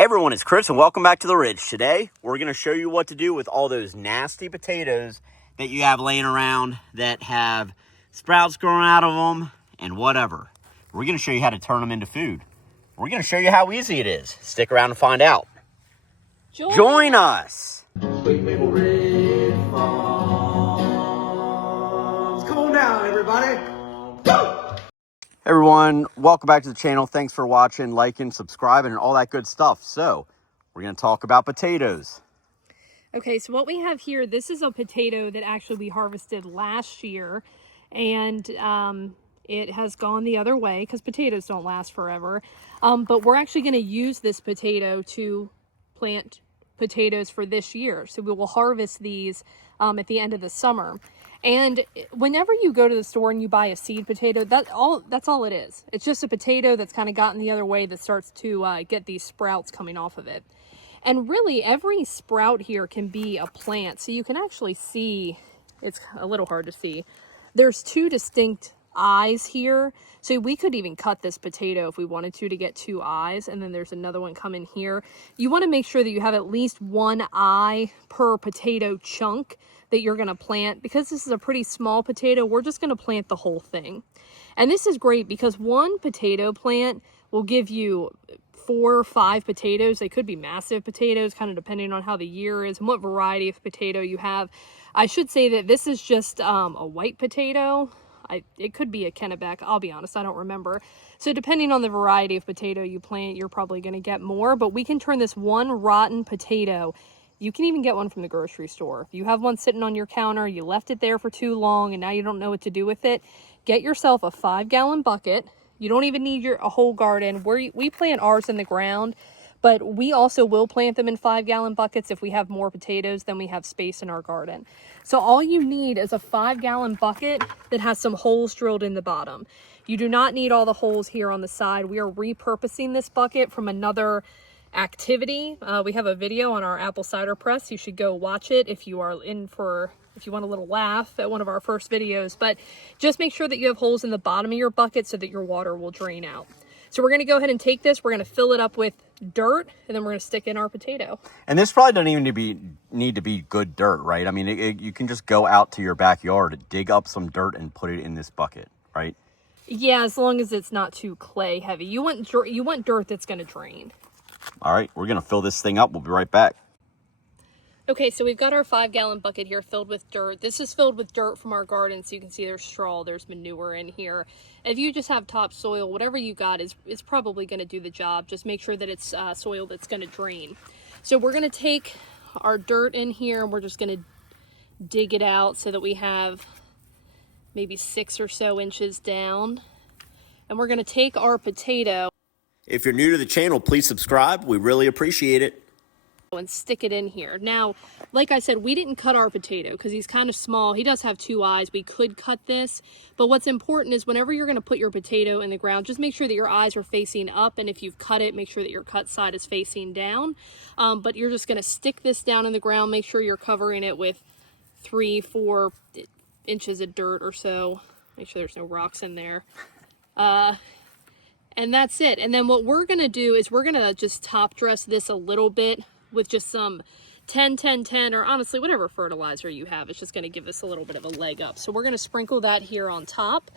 Everyone, it's Chris and welcome back to the Ridge. Today, we're going to show you what to do with all those nasty potatoes that you have laying around that have sprouts growing out of them and whatever. We're going to show you how to turn them into food. We're going to show you how easy it is. Stick around and find out. Join us. Sweet Maple Ridge Farms. Come on down, everybody. Go! Everyone, welcome back to the channel. Thanks for watching, liking, subscribing, and all that good stuff. So, we're going to talk about potatoes. Okay, so what we have here, this is a potato that actually we harvested last year, and it has gone the other way because potatoes don't last forever. But we're actually going to use this potato to plant potatoes for this year. So we will harvest these at the end of the summer. And whenever you go to the store and you buy a seed potato, that's all it is. It's just a potato that's kind of gotten the other way that starts to get these sprouts coming off of it. And really, every sprout here can be a plant. So you can actually see, it's a little hard to see, there's two distinct eyes here. So we could even cut this potato if we wanted to get two eyes. And then there's another one coming here. You want to make sure that you have at least one eye per potato chunk that you're going to plant. Because this is a pretty small potato, we're just going to plant the whole thing. And this is great because one potato plant will give you 4 or 5 potatoes. They could be massive potatoes, kind of depending on how the year is and what variety of potato you have. I should say that this is just a white potato. It could be a Kennebec. I'll be honest, I don't remember. So depending on the variety of potato you plant, you're probably going to get more. But we can turn this one rotten potato. You can even get one from the grocery store. If you have one sitting on your counter, you left it there for too long, and now you don't know what to do with it, get yourself a 5-gallon bucket. You don't even need a whole garden. We plant ours in the ground, but we also will plant them in 5-gallon buckets if we have more potatoes than we have space in our garden. So all you need is a 5-gallon bucket that has some holes drilled in the bottom. You do not need all the holes here on the side. We are repurposing this bucket from another activity. We have a video on our apple cider press. You should go watch it if you want a little laugh at one of our first videos. But just make sure that you have holes in the bottom of your bucket so that your water will drain out. So we're going to go ahead and take this, we're going to fill it up with dirt, and then we're going to stick in our potato. And this probably doesn't even need to be good dirt, right? I mean, you can just go out to your backyard, dig up some dirt, and put it in this bucket, right? Yeah, as long as it's not too clay heavy. You want dirt that's going to drain. All right, we're going to fill this thing up. We'll be right back. Okay, so we've got our 5-gallon bucket here filled with dirt. This is filled with dirt from our garden, so you can see there's straw, there's manure in here. If you just have topsoil, whatever you got is probably going to do the job. Just make sure that it's soil that's going to drain. So we're going to take our dirt in here, and we're just going to dig it out so that we have maybe 6 or so inches down. And we're going to take our potato. If you're new to the channel, please subscribe. We really appreciate it. And stick it in here. Now, like I said, we didn't cut our potato because he's kind of small. He does have 2 eyes. We could cut this, but what's important is whenever you're going to put your potato in the ground, just make sure that your eyes are facing up, and if you've cut it, make sure that your cut side is facing down. But you're just going to stick this down in the ground. Make sure you're covering it with 3-4 inches of dirt or so. Make sure there's no rocks in there. And that's it. And then what we're going to do is we're going to just top dress this a little bit with just some 10-10-10, or honestly whatever fertilizer you have. It's just going to give this a little bit of a leg up. So we're going to sprinkle that here on top.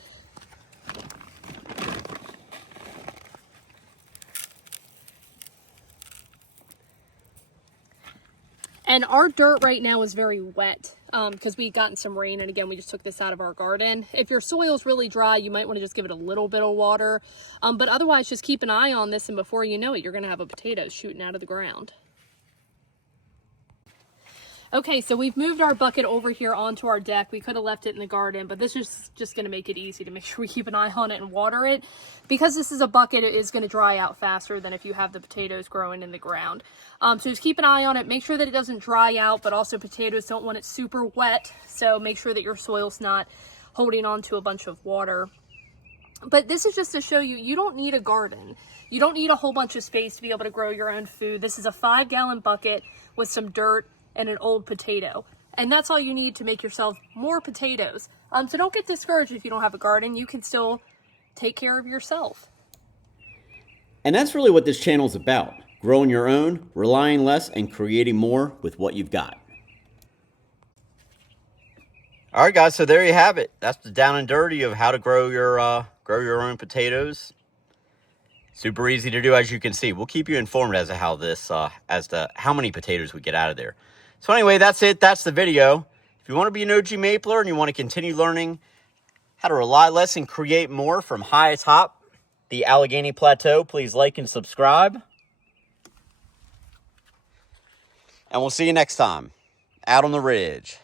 And our dirt right now is very wet because we've gotten some rain, and again, we just took this out of our garden. If your soil's really dry, you might want to just give it a little bit of water. But otherwise, just keep an eye on this, and before you know it, you're going to have a potato shooting out of the ground. Okay, so we've moved our bucket over here onto our deck. We could have left it in the garden, but this is just going to make it easy to make sure we keep an eye on it and water it. Because this is a bucket, it is going to dry out faster than if you have the potatoes growing in the ground. So just keep an eye on it. Make sure that it doesn't dry out, but also potatoes don't want it super wet. So make sure that your soil's not holding on to a bunch of water. But this is just to show you, you don't need a garden. You don't need a whole bunch of space to be able to grow your own food. This is a 5-gallon bucket with some dirt and an old potato. And that's all you need to make yourself more potatoes. So don't get discouraged if you don't have a garden. You can still take care of yourself. And that's really what this channel is about. growing your own, relying less, and creating more with what you've got. All right, guys, so there you have it. That's the down and dirty of how to grow your own potatoes. Super easy to do, as you can see. We'll keep you informed as to how this, as to how many potatoes we get out of there. So anyway, that's it. That's the video. If you want to be an OG mapler and you want to continue learning how to rely less and create more from high atop the Allegheny Plateau, please like and subscribe. And we'll see you next time out on the ridge.